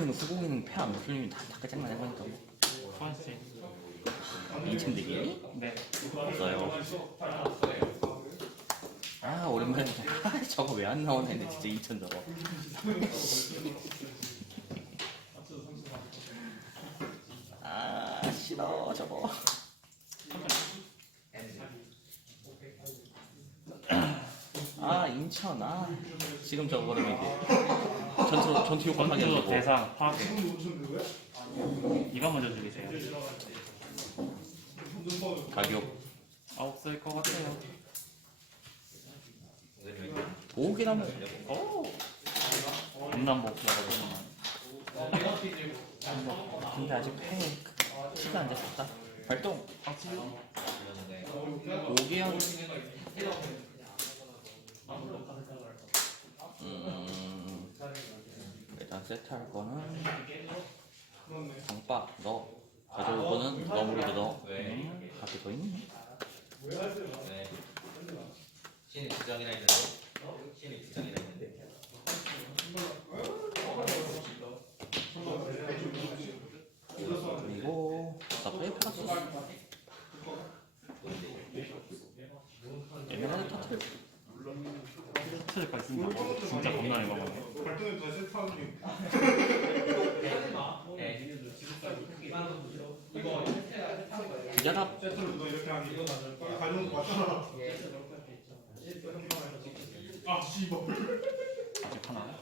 성공이는 후공이는 패안 풀리면 다, 다 끝장나는 거니까 소환씨. 인천 대기? 네. 없어요. 아 오랜만에 아, 저거 왜 안 나오나 했는데 진짜 2천 저거. 아 싫어 저거. 아 인천. 아 지금 저거 그러면 이제 전투 전투 효과 전투 확인되고 대상 파괴 이거 먼저 죽이세요. 가격. 아 없을 것 같아요. 보기라면 오 음란복 들어가거든요 근데 아직 패 키가 안 잡혔다. 발동. 오기형 음 일단 세트할 거는 장박 너 가져올 거는 너무리도 너 음, 밖에 더 있니? 네. 신이 두 장이나 있는데. 신이 두 장이나 있는데. 그리고 서프레이 플러스 에메랄드 터틀 터질까지 쓴다 진짜 겁나네 이거는 발등에 다 세트하는 게 세트를 너 이렇게 하니. 이거 가져온 거 맞잖아. 아 씨발. 아직 하나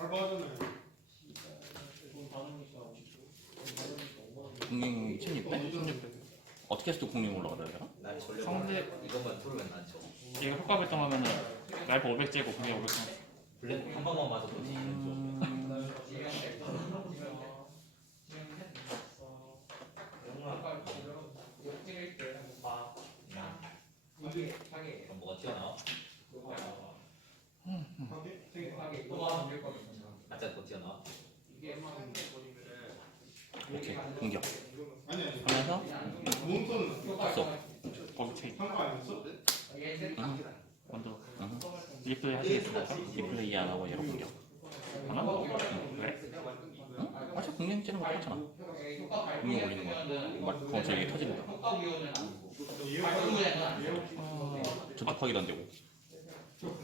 알바하잖아요 국민 1600? 어떻게 해서 또 국민 올라가야 되나? 상대 이것만 풀으면 안 쳐. 이거 효과 발동하면은 라이프 500 째고 공격 500째 블랙 한 방만 맞아도 지금 그럼 뭐가 튀어나와? 하게? 되게 아짜 더 튀어나와? 오케이 공격 하면서 아니었어? 응, 먼저 응. 리플레이 하시겠습니까? 리플레이 안 하고 얘로 공격 하나? 응. 왜? 응? 어차피 공격 찌는 거 똑같잖아 공격 올리는 거 막, 그건 저기 터지는 거 전투파기도 안 되고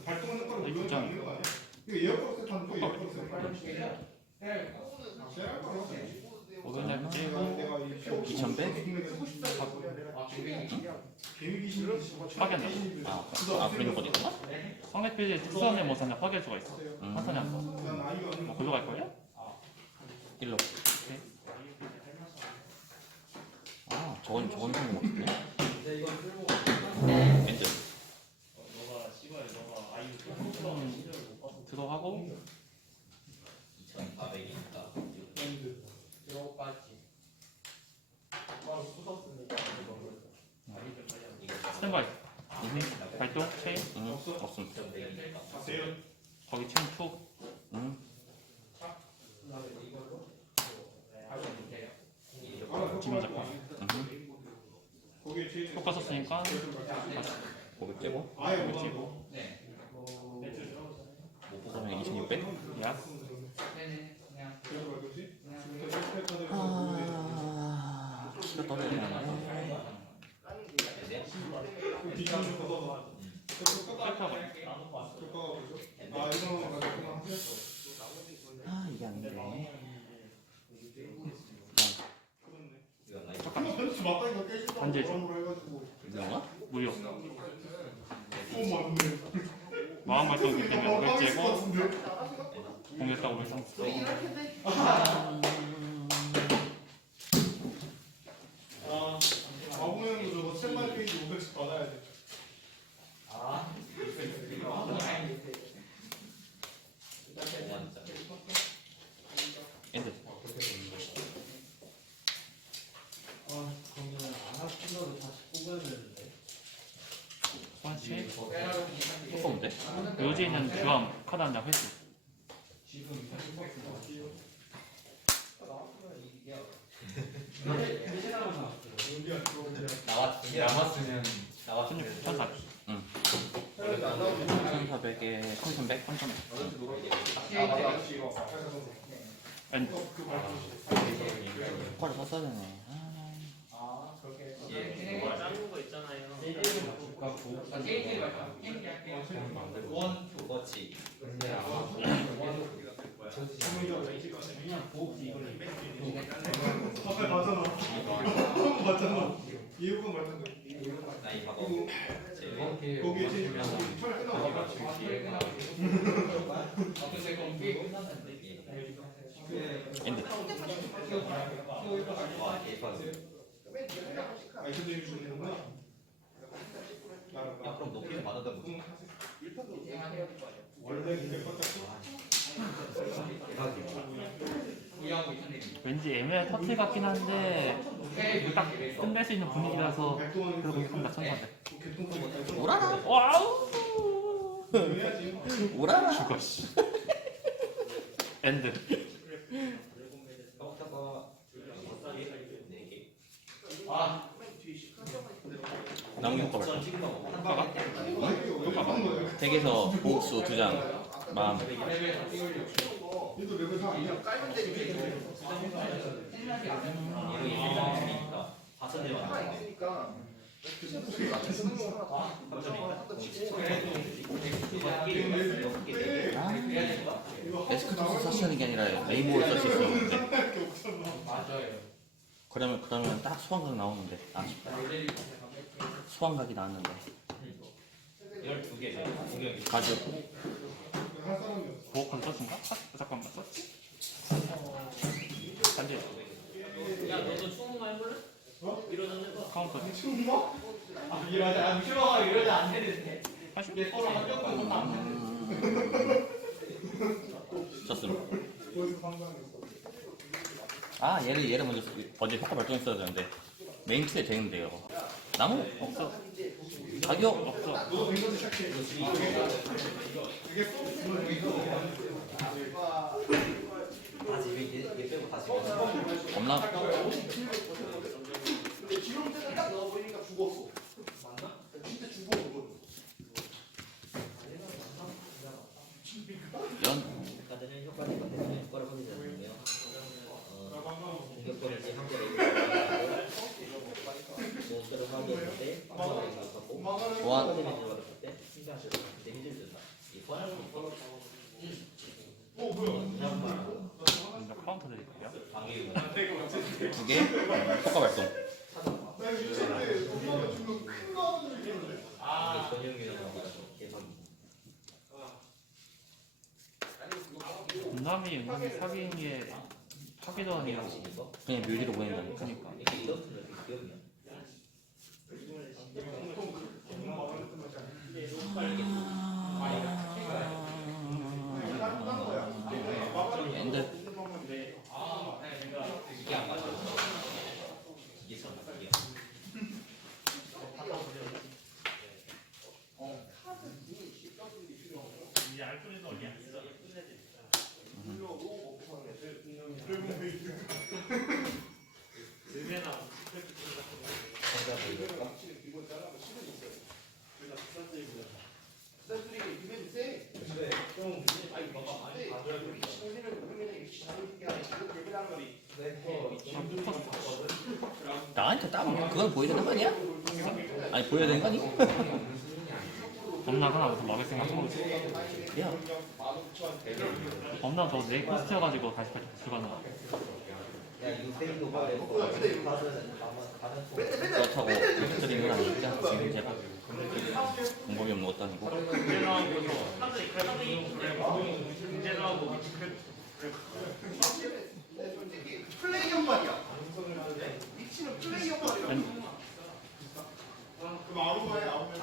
발동하는 거는 거 아니야? 이거 에어컨 세트 하는 거 에어컨 세트 아 쉐어할 거라고 하지 500 째고 내가 이 2100? 파괴한다 아, 아 그런 거 있구나? 상대 필드에 특수한 애 못하냐 파괴할 수가 있어. 음. 한 한번. 난 아이가 없는 뭐 글로 갈 거예요? 일로. 아 저건 저건 생각 같은데 엔드 들어가고 2,400이니까. 스탠바이 발동? 체인 응 없음 거기 체인 툭 응. 지면 잡고 제일 효과 썼으니까. 고백 째고? 아예 못 찌고 그러면 2600? 야 그래서 말고지 지금부터 세트까지 아 키가 떨어지네 귀신이 걷어서 세트 깎아 셀프가 깎아 보죠 아 이거는 가지고 하세요 아 이게 아닌데 그렇네 이건 나 한번 벤츠 뭐야? 무효 어 맞네 마음 발동이기 때문에 500 어, 째고 같은데? 공격다 500 카드 한 장 회수. 나왔으면 나왔으면 1,400. 응. 1,400에 커미션 100, 1,100. 아니, 콜을 샀어야 되네. 원 그거지 아까 맞잖아. 맞잖아. 이유가 맞는 거야. 나이 바꿔 거기 이제 철 끝나고 엔드. 와 개파스 아이템들이 주는구나. 야 높이는 많았던 거지 원래 컸다. 왠지 애매한 터틀 같긴 한데 딱 끝낼 수 있는 분위기라서 그러고 있습니다 1400 개통성 오라라! 와우. 오라라! 죽어 씨. 엔드. 나무 효과 뭐 효과가 덱에서 보호수 2장. 마음. 얘도 레벨 4 아니야? 얘로 이기니까 4천 대만 그러니까 에스크토스 써시는 게 아니라 수 있는데. 그러면, 그러면 딱 소환각 나오는데. 아쉽다. 소환각이 나왔는데. 12개 두개 가죽. 할 사람이었어. 보호권 썼인가? 아, 잠깐만 썼지? 단지 야, 너도 충분히 해볼래? 어? 이러는 거. 카운터 뭐? 아, 이러자. 아, 싫어. 이러자 안 되는데. 하시오 얘 서로 한 명도 못 남는. 썼음. 거기서 관광했어. 아, 얘를, 얘를 먼저, 쓰- 먼저 효과 발동했어야 되는데. 메인 2에 되는데요. 나무? 없어 가격? 근데 지금 딱 넣어보니까 죽었어. 맞나? 진짜 죽어. 연? 카드는 효과를 받는 효과를 받지 않는데요 어, 공격권을 이제 한 개로 몬스터를 확인했는데 한 번에 공격하고 소환. 효과 데미지를 받았을 때 신경을 데미지를 준다 이 소환을 어 뭐야? 먼저 카운터 드릴게요 방해율 두 개? 효과 발동. 나 이거 유치원에 엄마가 주는 큰거 하나 있는데. 아 전용균형을 받아서 계속 분남이 은근히 사기인 게 사기도 아니고 그냥 뮤지로 보낸다니까. 그니까 이게 이더스는 되게 귀엽냐 엔드. 이게 안 맞아 이게 참 이게 정답을 이거 사람들이 이벤트 세. 좀 아니 봐봐. 근데 우리 친구들은 그러면 이렇게 잘하는 게 아니고 이거 레벨하는 거리. 나한테 따면 그걸 보여야 되는 거 아니야? 아니, 보여야 되는 거 아니? 범나가 무슨 막을 생각 처음 야, 범나 저내 코스트여가지고 다시 가는 소 그렇다고 이렇게 드리는 건 아니니까 지금 제가 공법이 없는 것도 아니고. 솔직히 플레이 연말이야. 미치는 플레이 연말이야. 그럼 아우바에 아우바에.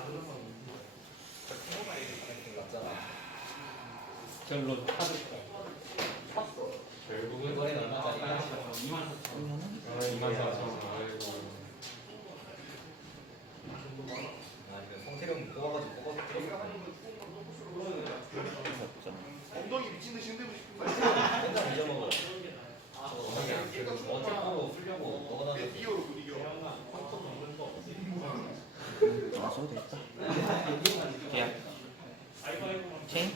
이번엔 얼마짜리야? 아 지금 성태령 뽑아가지고 뽑아서 엉덩이 미친 듯이 흔들고 싶은 거야. 맨날 잊어먹어 어떻게 하고 풀려고 내 넣어놨는데 디오로 못 이겨. 써도 되겠다. 계약. 체인?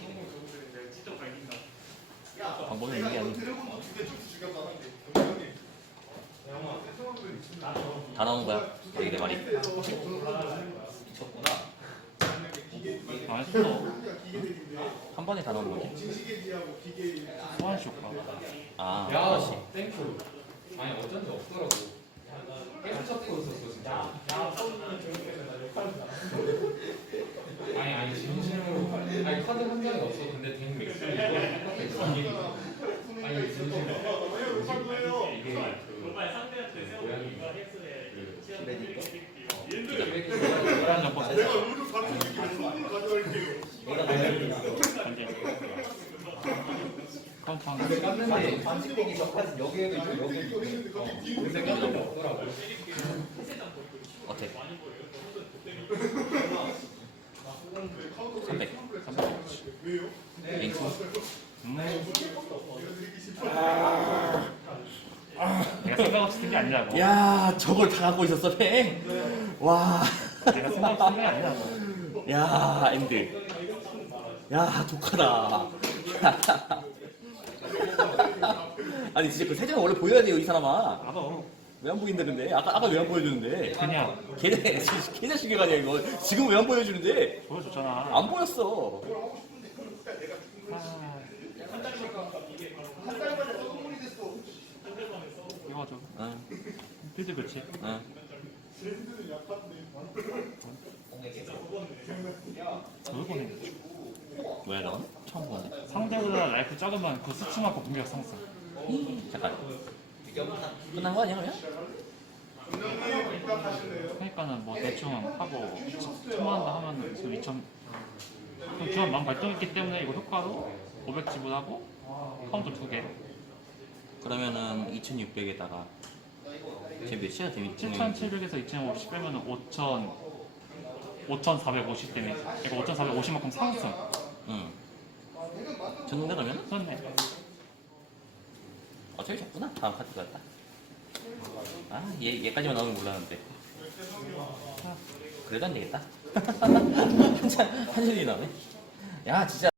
방법이 있는 게 아니고. 드래곤도 두개 쭉 죽여놨는데 형님 다 나오는 거야. 여기 내 말이. 미쳤구나. 안 했어. 한 번에 다 나오는 거지. 소환 쇼카. 아, 야, 그렇지. 땡큐. 아니 어쩐지 없더라고. 계속 찾고 있었어 진짜. 아니 아니 진심으로. 아니 카드 한 장이 없어. 근데 댕 맥스 이거 생각했어. 아니 진심으로. 이게 그 고양이 소환 쇼카. 내가 우주 같은 느낌의 선물을 가져갈게요 언제? 카운트 한 근데 거. 깠는데 반칙되기 전까지 여기에도 있고 여기에도 있고. 있는데 갑자기 뒤로 근데 깜짝이 없더라고. 어때? 카운터 300. 왜요? 링크. 음. 내가 생각 없이 쓴게 아니라고. 야, 저걸 다 갖고 있었어, 팽. 와. 야, 엔드. 야, 독하다. 아니, 진짜 그 세장 원래 보여야 돼요, 이 사람아. 알아. 왜 안 보인다, 근데? 아까, 아까 왜 안 보여주는데? 그냥 걔네, 걔네식이 아니야, 이거. 지금 왜 안 보여주는데? 보여줬잖아. 안 보였어. 아, 이거 줘. 응, 필드 그치? 응. 저도 보내. 뭐야, 너? 처음 보네. 상대보다 라이프 적으면 그 수치만큼 공격 상승. 잠깐. 끝난 거 아니야, 그냥? 그러니까는 뭐 대충 하고 천만다 하면은 지금 2천. 그럼 주한 만 발동했기 때문에 이거 효과로 500 지불하고 카운터 두 개. 그러면은 2600에다가 지금 몇 시야 되니? 7,700에서 2,050 빼면은 5,000, 5,450 때문에 이거 5,450만큼 상승. 응. 전동대 가면? 썼네. 어차피 적구나. 다음 카드 같다. 아, 얘, 얘까지만 나오면 몰랐는데. 그래도 안 되겠다. 한참, 한일이 나오네. 야, 진짜.